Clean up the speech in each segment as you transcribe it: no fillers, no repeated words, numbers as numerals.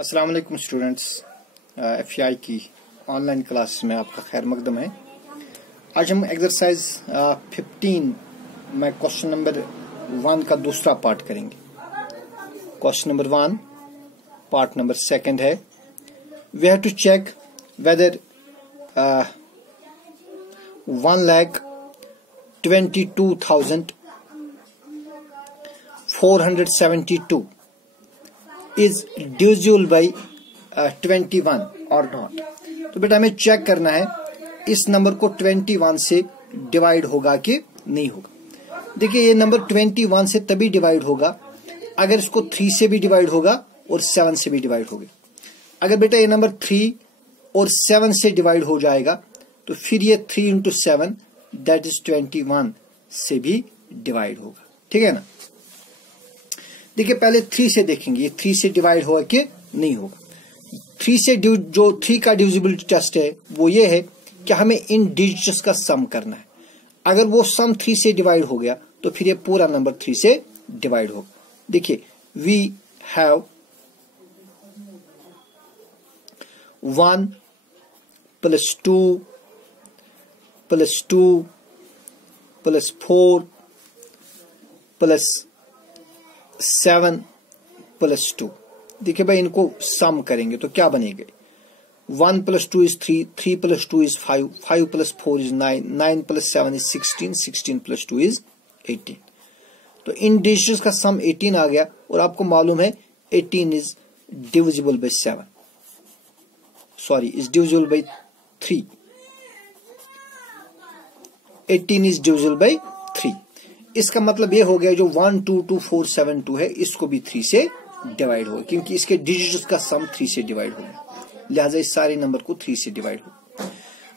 अस्सलाम वालेकुम students, FI की ऑनलाइन क्लास में आपका खैर मकदम है। आज हम एक्सरसाइज 15 में क्वेश्चन नंबर 1 का दूसरा पार्ट करेंगे। क्वेश्चन नंबर 1 पार्ट नंबर 2 है। We have to check whether 1,22,472 is divisible by 21 और नॉट। तो बेटा हमें चेक करना है इस नंबर को 21 से डिवाइड होगा कि नहीं होगा। देखिए ये नंबर 21 से तभी डिवाइड होगा अगर इसको 3 से भी डिवाइड होगा और 7 से भी डिवाइड होगा। अगर बेटा ये नंबर 3 और 7 से डिवाइड हो जाएगा तो फिर ये 3 इंटू 7 दैट इज 21 से भी डिवाइड होगा। ठीक है ना। देखिए पहले 3 से देखेंगे, ये 3 से डिवाइड होगा कि नहीं होगा। 3 से जो 3 का डिविजिबिलिटी टेस्ट है वो ये है कि हमें इन डिजिट्स का सम करना है। अगर वो सम 3 से डिवाइड हो गया तो फिर ये पूरा नंबर 3 से डिवाइड होगा। देखिए वी हैव 1 + 2 + 2 + 4 + 7 + 2। देखिए भाई इनको सम करेंगे तो क्या बनेगा। 1 + 2 is 3, 3 + 2 is 5, 5 + 4 is 9, 9 + 7 is 16, 16 + 2 is 18। तो इन डिजिट्स का सम 18 आ गया और आपको मालूम है 18 is divisible by 7, sorry is divisible by 3, 18 is divisible by 3। इसका मतलब ये हो गया जो 1,2,2,4,7,2 है इसको भी 3 से डिवाइड होगा क्योंकि इसके डिजिट्स का सम 3 से डिवाइड होगा, लिहाजा इस सारे नंबर को 3 से डिवाइड होगा।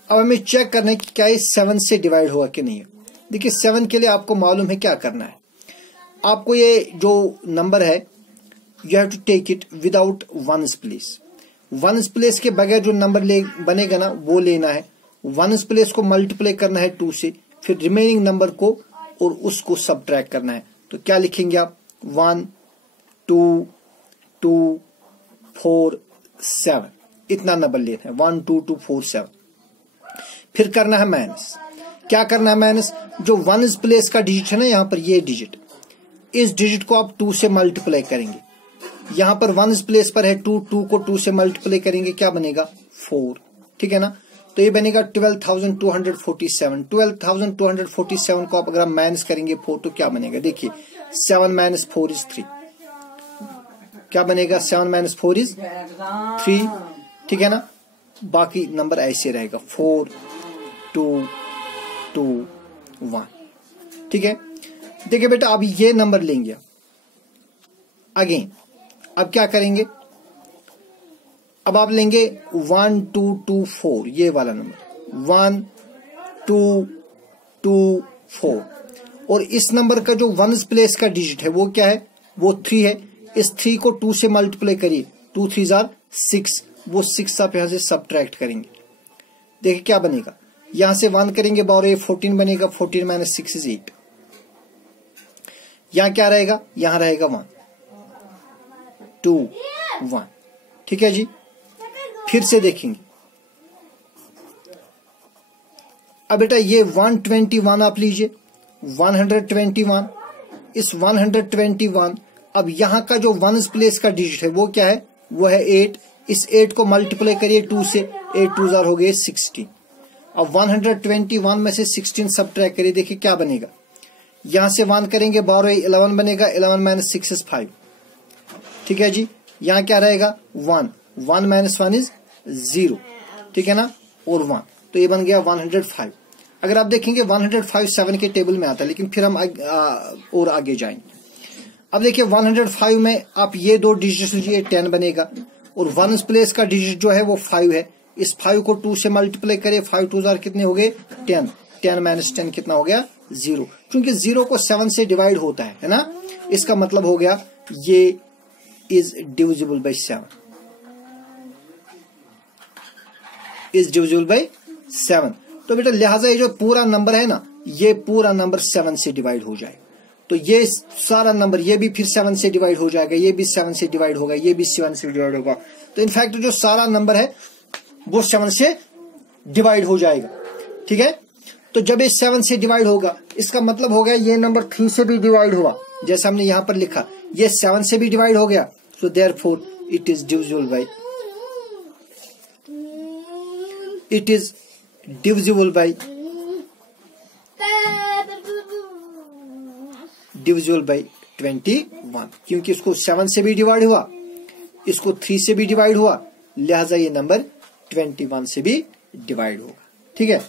अब हमें चेक करना है कि क्या ये 7 से डिवाइड होगा कि नहीं। देखिए 7 के लिए आपको मालूम है क्या करना है। आपको ये जो नंबर है you have to take it without ones place. Ones place के बगैर जो नंबर बनेगा ना वो लेना है। वंस प्लेस को मल्टीप्लाई करना है 2 से, फिर रिमेनिंग नंबर को और उसको सबट्रैक्ट करना है। तो क्या लिखेंगे आप 1 2 2 4 7 इतना नंबर लेना है 1 2 2 4 7। फिर करना है माइनस। क्या करना है माइनस, जो वंस प्लेस का डिजिट है ना यहाँ पर ये डिजिट, इस डिजिट को आप 2 से मल्टीप्लाई करेंगे। यहाँ पर वंस प्लेस पर है 2, 2 को 2 से मल्टीप्लाई करेंगे क्या बनेगा 4। ठीक है ना। तो ये बनेगा 12,247। 12,247 को आप अगर माइनस करेंगे 4 तो क्या बनेगा। देखिए 7 - 4 is 3। क्या बनेगा 7 - 4 is 3। ठीक है ना। बाकी नंबर ऐसे रहेगा 4 2 2 1। ठीक है। देखिए बेटा अब ये नंबर लेंगे अगेन। अब क्या करेंगे, अब आप लेंगे 1 2 2 4 ये वाला नंबर 1 2 2 4 और इस नंबर का जो वंस प्लेस का डिजिट है वो क्या है, वो 3 है। इस 3 को 2 से मल्टीप्लाई करिए, 2 3 = 6, वो 6 आप यहां से सबट्रैक्ट करेंगे। देखिए क्या बनेगा, यहां से 1 करेंगे बाहर ये 14 बनेगा, 14 - 6 is 8। यहां क्या रहेगा, यहां रहेगा 1 2 1। ठीक है जी। फिर से देखेंगे। अब बेटा ये 121 आप लीजिए, 121। इस 121 अब यहां का जो वंस प्लेस का डिजिट है वो क्या है, वो है 8। इस 8 को मल्टीप्लाई करिए 2 से, 8 2 जार हो गए 16। अब 121 में से 16 सबट्रैक्ट करिए, देखिए क्या बनेगा। यहां से 1 करेंगे बाहर 11 बनेगा, 11 - 6 is 5। ठीक है जी। यहां क्या रहेगा 1 1 - 1 is 0। ठीक है ना, और 1 तो ये बन गया 105। अगर आप देखेंगे 105 7 के टेबल में आता है, लेकिन फिर हम और आगे जाएंगे। अब देखिए 105 में आप ये 2 डिजिट लीजिए 10 बनेगा और वंस प्लेस का डिजिट जो है वो 5 है। इस 5 को 2 से मल्टीप्लाई करिए, 5 2 जार कितने हो गए 10, 10 - 10 कितना हो गया 0। क्योंकि 0 को 7 से डिवाइड होता है ना, इसका मतलब हो गया ये is divisible by 7, is divisible by 7। तो बेटा लिहाजा ये जो पूरा नंबर है ना ये पूरा नंबर 7 से डिवाइड हो जाए। तो ये सारा नंबर ये भी फिर 7 से डिवाइड हो जाएगा, ये भी 7 से डिवाइड होगा, ये भी 7 से डिवाइड होगा। तो इनफैक्ट जो सारा नंबर है वो 7 से डिवाइड हो जाएगा। ठीक है, तो जब ये 7 से डिवाइड होगा इसका मतलब हो गया ये नंबर 3 से भी डिवाइड हुआ, जैसा हमने यहां पर लिखा ये 7 से भी डिवाइड हो गया। So therefore it is divisible bye, it is divisible bye, divisible by 21, क्योंकि इसको 7 से भी डिवाइड हुआ, इसको 3 से भी डिवाइड हुआ, लिहाजा ये नंबर 21 से भी डिवाइड होगा। ठीक है,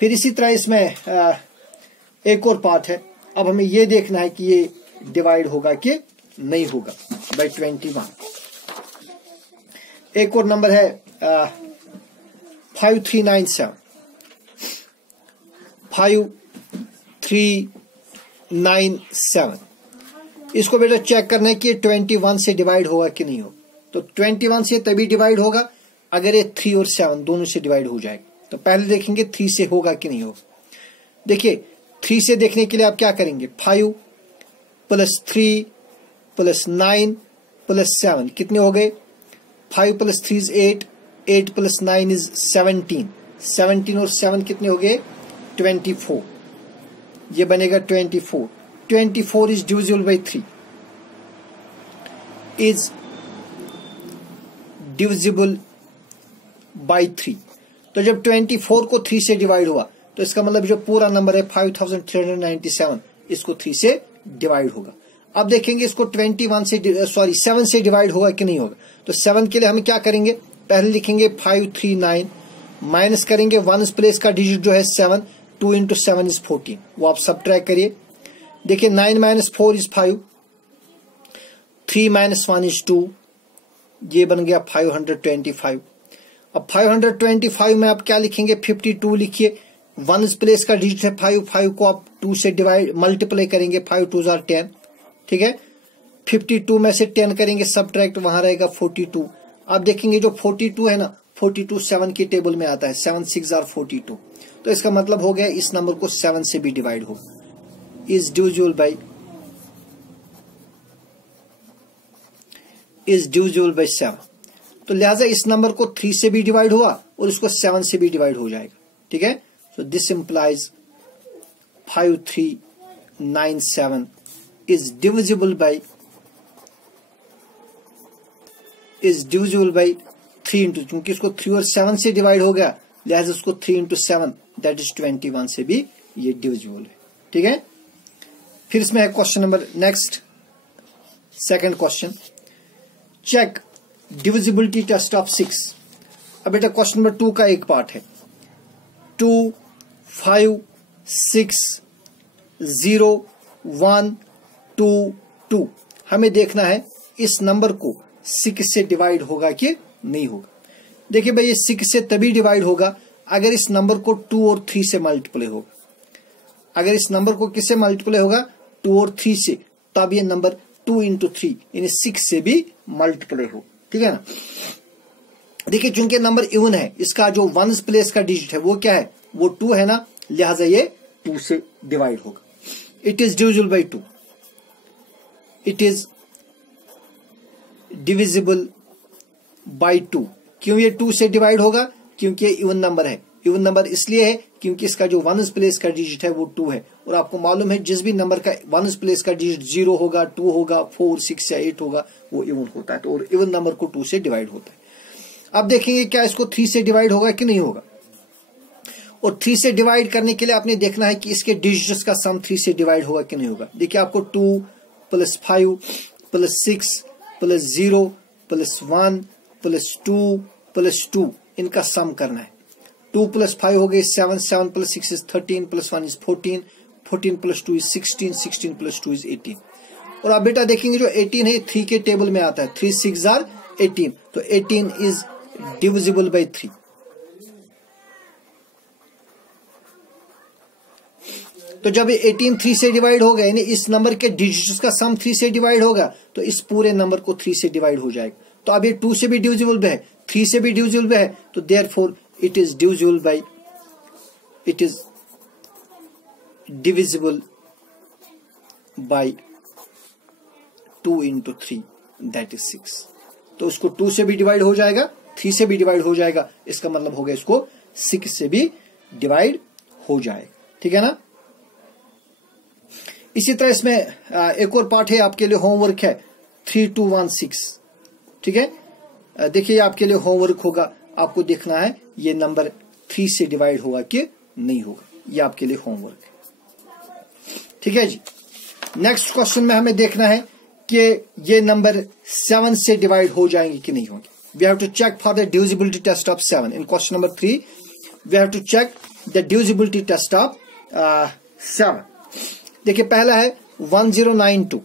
फिर इसी तरह इसमें एक और पार्ट है। अब हमें ये देखना है कि ये डिवाइड होगा कि नहीं होगा बाय 21। एक और नंबर है 5397, 5397। इसको बेटा चेक करना है कि 21 से डिवाइड होगा कि नहीं होगा। तो 21 से तभी डिवाइड होगा अगर ये 3 और 7 दोनों से डिवाइड हो जाएगा। तो पहले देखेंगे 3 से होगा कि नहीं होगा। देखिए 3 से देखने के लिए आप क्या करेंगे, 5 + 3 + 9 + 7 कितने हो गए, 5 + 3 is 8, 8 + 9 is 17, 17 और 7 कितने हो गए 24, ये बनेगा 24, 24 is divisible by 3, is divisible by 3। तो जब 24 को 3 से डिवाइड हुआ तो इसका मतलब जो पूरा नंबर है 5397 इसको 3 से डिवाइड होगा। अब देखेंगे इसको 7 से डिवाइड होगा कि नहीं होगा। तो 7 के लिए हम क्या करेंगे, पहले लिखेंगे 539 माइनस करेंगे 1 प्लेस का डिजिट जो है 7, 2 × 7 is 14, वो आप सबट्रैक्ट करिए। देखिए 9 - 4 is 5, 3 - 1 is 2, ये बन गया 525। अब 525 में आप क्या लिखेंगे, 52 लिखिए, 1 प्लेस का डिजिट है 5, 5 को आप 2 से डिवाइड मल्टीप्लाई करेंगे, 5 × 2 = 10। ठीक है, 52 में से 10 करेंगे सबट्रैक्ट, वहां रहेगा 42। आप देखेंगे जो 42 है ना, 42 7 की टेबल में आता है, 7 × 6 = 42। तो इसका मतलब हो गया इस नंबर को 7 से भी डिवाइड हो, इज डिविजिबल बाय 7। तो लिहाजा इस नंबर को 3 से भी डिवाइड हुआ और इसको 7 से भी डिवाइड हो जाएगा। ठीक है, so this implies 5397 is divisible by 3 into, क्योंकि इसको 3 और 7 से डिवाइड हो गया, लिहाजा इसको 3 × 7 दैट इज 21 से भी ये डिविजिबल है। ठीक है, फिर इसमें है question number next, second question, check divisibility test of 6। अब बेटा क्वेश्चन नंबर 2 का एक पार्ट है, 2 5 6 0 1 2 2। हमें देखना है इस नंबर को 6 से डिवाइड होगा कि नहीं होगा। देखिए भाई ये 6 से तभी डिवाइड होगा अगर इस नंबर को 2 और 3 से मल्टीप्लाई होगा। अगर इस नंबर को किससे मल्टीप्लाई होगा, 2 और 3 से, तब ये नंबर 2 × 3 यानी 6 से भी मल्टीप्लाई हो। ठीक है ना, देखिए चूंकि नंबर इवन है, इसका जो 1 प्लेस का डिजिट है वो क्या है, वो 2 है ना, लिहाजा ये 2 से डिवाइड होगा। It is divisible bye 2, it is divisible bye 2। क्यों ये 2 से डिवाइड होगा, क्योंकि ये इवन नंबर है। इवन नंबर इसलिए है क्योंकि इसका जो 1 प्लेस का डिजिट है वो 2 है, और आपको मालूम है जिस भी नंबर का 1 प्लेस का डिजिट 0 होगा, 2 होगा, 4 6 या 8 होगा, वो इवन होता है। तो और इवन नंबर को 2 से डिवाइड होता है। अब देखेंगे क्या इसको 3 से डिवाइड होगा कि नहीं होगा। और 3 से डिवाइड करने के लिए आपने देखना है कि इसके डिजिट्स का सम 3 से डिवाइड होगा कि नहीं होगा। देखिए आपको 2 + 5 + 6 + 0 + 1 + 2 + 2 इनका सम करना है। 2 + 5 हो गए 7, 7 + 6 is 13, + 1 is 14, 14 + 2 is 16, 16 + 2 is 18। और आप बेटा देखेंगे जो 18 है 3 के टेबल में आता है, 3 6 are 18, तो 18 is divisible by 3। तो जब 18 3 से डिवाइड होगा, यानी इस नंबर के डिजिट्स का सम 3 से डिवाइड होगा, तो इस पूरे नंबर को 3 से डिवाइड हो जाएगा। तो अब ये 2 से भी डिविजिबल है, 3 से भी डिविजिबल है, तो therefore it is divisible by 2 into 3 that is 6। तो उसको 2 से भी डिवाइड हो जाएगा, 3 से भी डिवाइड हो जाएगा, इसका मतलब हो गया इसको 6 से भी डिवाइड हो जाएगा। ठीक है ना। इसी तरह इसमें एक और पार्ट है आपके लिए, होमवर्क है 3216। ठीक है, देखिए आपके लिए होमवर्क होगा, आपको देखना है ये नंबर 3 से डिवाइड होगा कि नहीं होगा, ये आपके लिए होमवर्क है। ठीक है जी। नेक्स्ट क्वेश्चन में हमें देखना है कि ये नंबर 7 से डिवाइड हो जाएंगे कि नहीं होंगे। We have to check for the divisibility test of 7 in question number 3। We have to check the divisibility test of 7। देखिए पहला है 1092,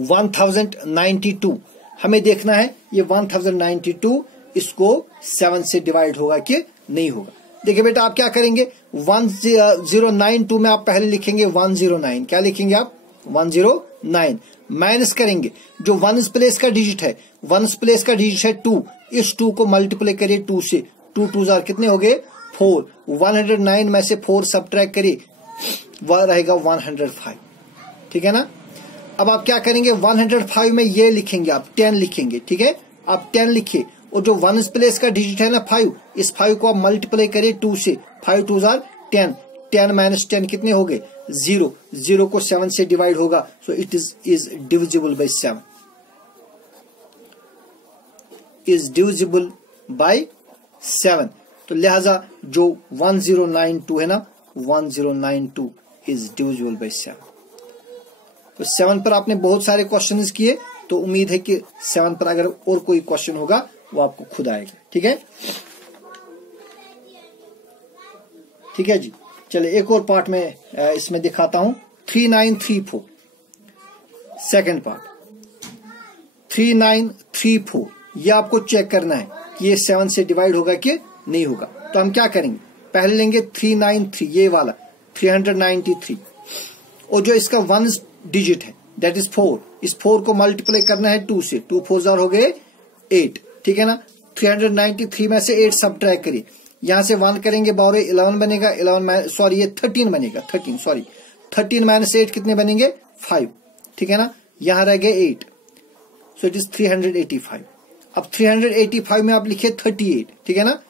1092। हमें देखना है ये 1092 इसको 7 से डिवाइड होगा कि नहीं होगा। देखिए बेटा आप क्या करेंगे, 1092 में आप पहले लिखेंगे 109। क्या लिखेंगे आप? 109 माइनस करेंगे जो 1 प्लेस का डिजिट है, 1 प्लेस का डिजिट है 2, इस 2 को मल्टीप्लाई करिए 2 से, 2 2 कितने हो गए 4। 109 में से 4 सब्ट्रैक्ट करिए, वह रहेगा 105। ठीक है ना। अब आप क्या करेंगे, 105 में ये लिखेंगे आप 10 लिखेंगे। ठीक है, आप 10 लिखिए और जो 1 प्लेस का डिजिट है ना 5, इस 5 को आप मल्टीप्लाई करिए 2 से, 5 2 10, 10 माइनस 10 कितने हो गए 0, 0 को 7 से डिवाइड होगा, सो it is divisible bye 7, is divisible bye 7। तो लिहाजा जो 1092 है ना, 1092 इज डिविजिबल बाय 7। तो 7 पर आपने बहुत सारे क्वेश्चंस किए, तो उम्मीद है कि 7 पर अगर और कोई क्वेश्चन होगा वो आपको खुद आएगा। ठीक है, ठीक है जी। चलिए एक और पार्ट में इसमें दिखाता हूं, 3934 सेकंड पार्ट। 3934 ये आपको चेक करना है कि ये 7 से डिवाइड होगा कि नहीं होगा। तो हम क्या करेंगे, पहले लेंगे 393, ये वाला 393, और जो इसका 1 डिजिट है दैट इज 4, इस 4 को मल्टीप्लाई करना है 2 से, 2 4 हो गए 8। ठीक है ना। 393 में से 8 सब्ट्रैक्ट करिए, यहां से 1 करेंगे 11 बनेगा, 11 ये 13 बनेगा, 13 माइनस 8 कितने बनेंगे 5। ठीक है ना, यहां रह गए 8, सो इट इज 385। अब 385 में आप लिखिए 38। ठीक है ना,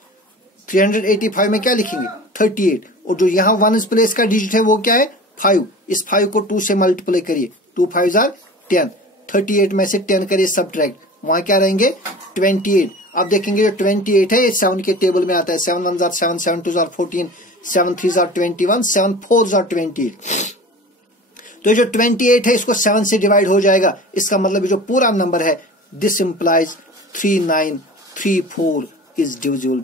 385 में क्या लिखेंगे 38, और जो यहाँ 1 प्लेस का डिजिट है वो क्या है 5, इस 5 को 2 से मल्टीप्लाई करिए, 2 5 10, 38 में से 10 करिए सब्ट्रैक्ट, वहां क्या रहेंगे 28। अब देखेंगे जो 28 है ये 7 के टेबल में आता है, 7 1 7, 7 2 14, 7 3 21, 7 4 28। तो जो 28 है इसको 7 से डिवाइड हो जाएगा, इसका मतलब जो पूरा नंबर है this implies 3934 is divisible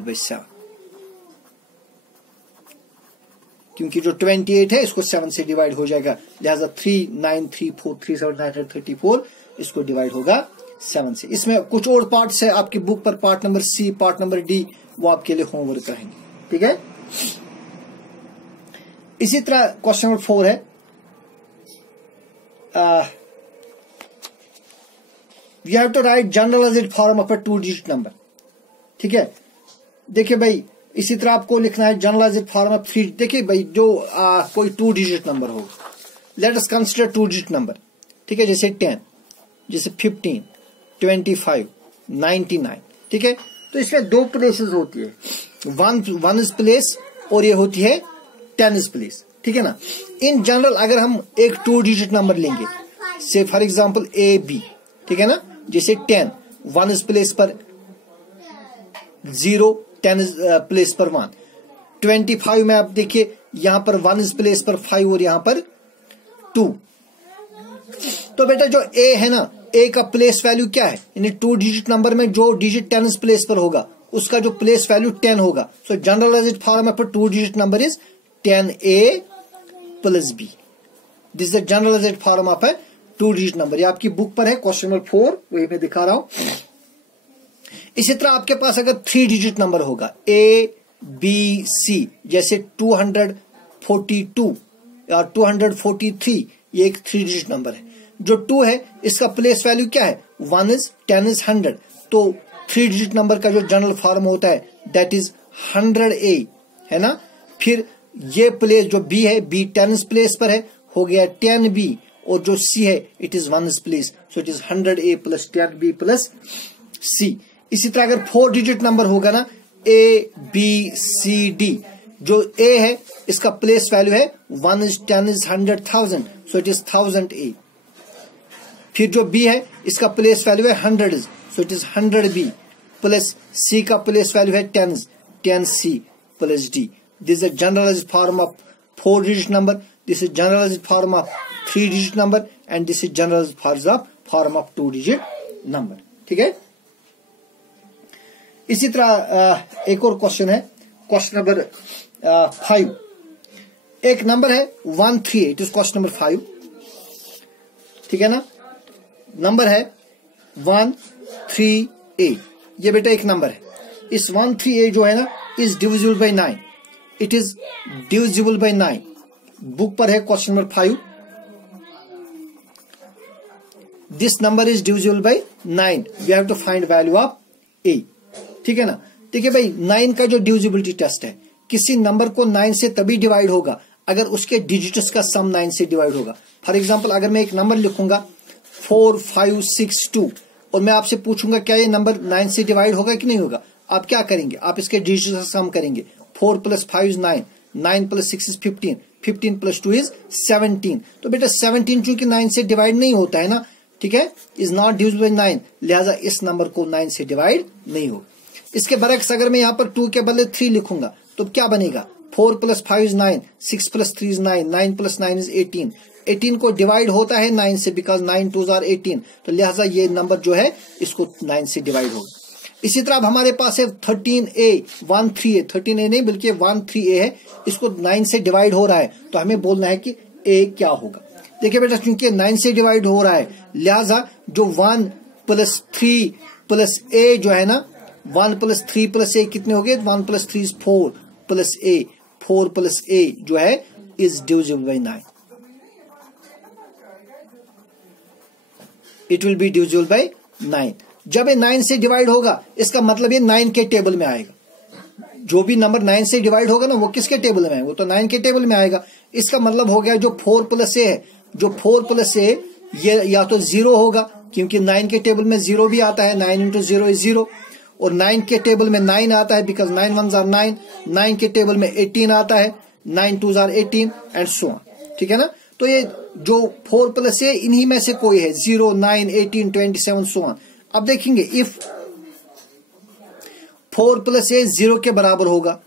bye 7, क्योंकि जो 28 है इसको 7 से डिवाइड हो जाएगा, लिहाजा 3934 3734 इसको डिवाइड होगा 7 से। इसमें कुछ और पार्ट्स है आपकी बुक पर, part number C, part number D, वो आपके लिए होमवर्क रहेंगे। ठीक है, इसी तरह क्वेश्चन नंबर 4 है, we have to write generalised form of a 2 digit number. ठीक है, देखिए भाई इसी तरह आपको लिखना है जनरलाइज्ड फॉर्म ऑफ 3। देखिए भाई जो कोई 2 डिजिट नंबर हो, let us consider 2 digit number. ठीक है, जैसे 10, जैसे 15, 25, 99। ठीक है, तो इसमें 2 प्लेसेस होती है, 1 प्लेस और ये होती है 10 प्लेस। ठीक है ना। इन जनरल अगर हम एक 2 डिजिट नंबर लेंगे, से फॉर एग्जांपल AB, ठीक है ना, जैसे 10 1 प्लेस पर 0, 10 प्लेस पर 1, 25 में आप देखिए यहां पर 1 प्लेस पर 5 और यहां पर 2। तो बेटा जो A है ना, A का प्लेस वैल्यू क्या है, यानी 2 डिजिट नंबर में जो डिजिट 10 प्लेस पर होगा उसका जो प्लेस वैल्यू 10 होगा। So generalised form of 2 digit number is 10A plus B। This is the generalised form of 2 digit number. ये आपकी बुक पर है, क्वेश्चन नंबर 4 वही मैं दिखा रहा हूं। इसी तरह आपके पास अगर 3 डिजिट नंबर होगा A B C, जैसे 242 या 243, ये एक 3 डिजिट नंबर है। जो 2 है इसका प्लेस वैल्यू क्या है 1 इज 10 इज 100, तो 3 डिजिट नंबर का जो जनरल फॉर्म होता है दैट इज 100A, है ना। फिर ये प्लेस जो बी है, बी 10 प्लेस पर है, हो गया 10b, और जो सी है it is 1 place, so it is 100a plus 10b plus C. इसी तरह अगर 4 डिजिट नंबर होगा ना, ए बी सी डी, जो ए है इसका प्लेस वैल्यू है 1 is 10 is 100,000, so it is 1000a। फिर जो बी है इसका प्लेस वैल्यू है 100 is, so it is 100b plus C का प्लेस वैल्यू है 10 is, 10c plus D. This is a generalised form of 4 digit number, this is generalised form of 3 digit number, and this is generalised form of 2 digit number. ठीक है। इसी तरह एक और question है, question number 5। एक number है 138, इस क्वेश्चन नंबर 5, ठीक है ना। नंबर है 138, ये बेटा एक नंबर है। इस 138 जो है ना is divisible by 9, it is divisible by 9। Book पर है question number 5, this number is divisible by 9, we have to find value of A. ठीक है ना। देखिए भाई 9 का जो डिविजिबिलिटी टेस्ट है, किसी नंबर को 9 से तभी डिवाइड होगा अगर उसके डिजिट्स का सम 9 से डिवाइड होगा। फॉर एग्जांपल अगर मैं एक नंबर लिखूंगा 4562 और मैं आपसे पूछूंगा क्या ये नंबर 9 से डिवाइड होगा कि नहीं होगा, आप क्या करेंगे, आप इसके डिजिट्स का सम करेंगे। 4 + 5 is 9, 9 + 6 is 15, 15 + 2 is 17। तो बेटा 17 चूंकि 9 से डिवाइड नहीं होता है ना, ठीक है, इज नॉट डिविजिबल बाय 9, लिहाजा इस नंबर को 9 से डिवाइड नहीं होगा। इसके बरक्स अगर मैं यहाँ पर 2 के बदले 3 लिखूंगा तो क्या बनेगा, 4 + 5 is 9, 6 + 3 is 9, 9 + 9 is 18। 18 को डिवाइड होता है 9 से, बिकॉज 9 2s are 18, तो लिहाजा ये नंबर जो है इसको 9 से डिवाइड होगा। इसी तरह अब हमारे पास है 13a, 13a, 13a नहीं बल्कि 13a है, इसको 9 से डिवाइड हो रहा है, तो हमें बोलना है कि a क्या होगा। देखिए बेटा चूंकि 9 से डिवाइड हो रहा है, लिहाजा जो 1 + 3 + a जो है ना, 1 + 3 + a कितने हो गए, 1 + 3 is 4 + a, 4 + a जो है is divisible by 9, it will be divisible by 9। जब ये 9 से डिवाइड होगा इसका मतलब ये 9 के टेबल में आएगा। जो भी नंबर 9 से डिवाइड होगा ना वो किसके टेबल में आएगा, वो तो 9 के टेबल में आएगा। इसका मतलब हो गया जो 4 + a है, जो 4 + a ये या तो 0 होगा, क्योंकि 9 के टेबल में 0 भी आता है, 9 × 0 is 0, और 9 के टेबल में 9 आता है, बिकॉज 9 1s are 9, 9 के टेबल में 18 आता है, 9 2s are 18 and so on. ठीक है ना। तो ये जो 4 + a इन्हीं में से कोई है, 0, 9, 18, 27 सो ऑन। अब देखेंगे इफ 4 + a 0 के बराबर होगा,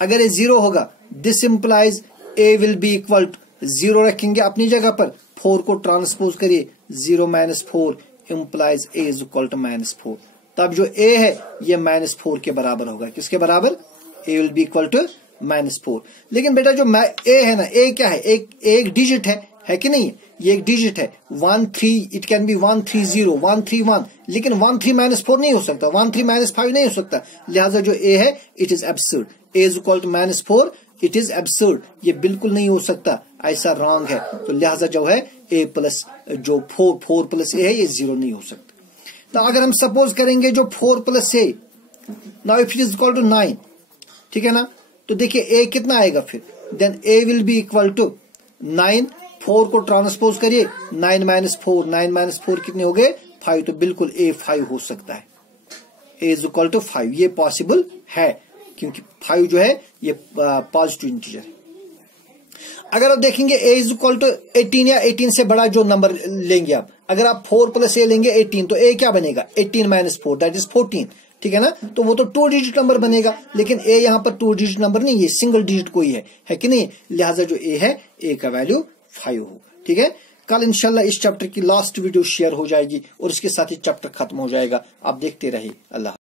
अगर ये 0 होगा, this implies a will be equal to 0 रखेंगे अपनी जगह पर, 4 को ट्रांसपोज करिए, 0 - 4 implies a is equal to -4। तब जो a है ये -4 के बराबर होगा। किसके बराबर, a will be equal to -4। लेकिन बेटा जो a है ना, a क्या है, एक डिजिट है कि नहीं, ये एक डिजिट है। 1 3, इट कैन बी 1 3 0, 1 3 1, लेकिन 1 3 - 4 नहीं हो सकता, 1 3 - 5 नहीं हो सकता। लिहाजा जो a है it is absurd, a is equal to -4, it is absurd, ये बिल्कुल नहीं हो सकता, ऐसा रॉन्ग है। तो लिहाजा जो है a प्लस जो 4 + a है ये 0 नहीं हो सकता। तो अगर हम सपोज करेंगे जो 4 + a, now if it is equal to 9, ठीक है ना, तो देखिए a कितना आएगा फिर, then a will be equal to 9, 4 को ट्रांसपोज करिए, 9 - 4, 9 - 4 कितने हो गए, 5, तो बिल्कुल a 5 हो सकता है, a इज इक्वल टू 5, ये पॉसिबल है क्योंकि 5 जो है ये पॉजिटिव इंटीजर है। अगर आप देखेंगे a इज इक्वल टू 18 या 18 से बड़ा जो नंबर लेंगे आप, अगर आप 4 + a लेंगे 18, तो a क्या बनेगा, 18 - 4 दैट इज 14, ठीक है ना। तो वो तो 2 डिजिट नंबर बनेगा, लेकिन a यहाँ पर 2 डिजिट नंबर नहीं, ये सिंगल डिजिट कोई है कि नहीं, लिहाजा जो a है a का वैल्यू 5 होगा। ठीक है। कल इंशाल्लाह इस चैप्टर की लास्ट वीडियो शेयर हो जाएगी और इसके साथ ही चैप्टर खत्म हो जाएगा। आप देखते रहिए। अल्लाह।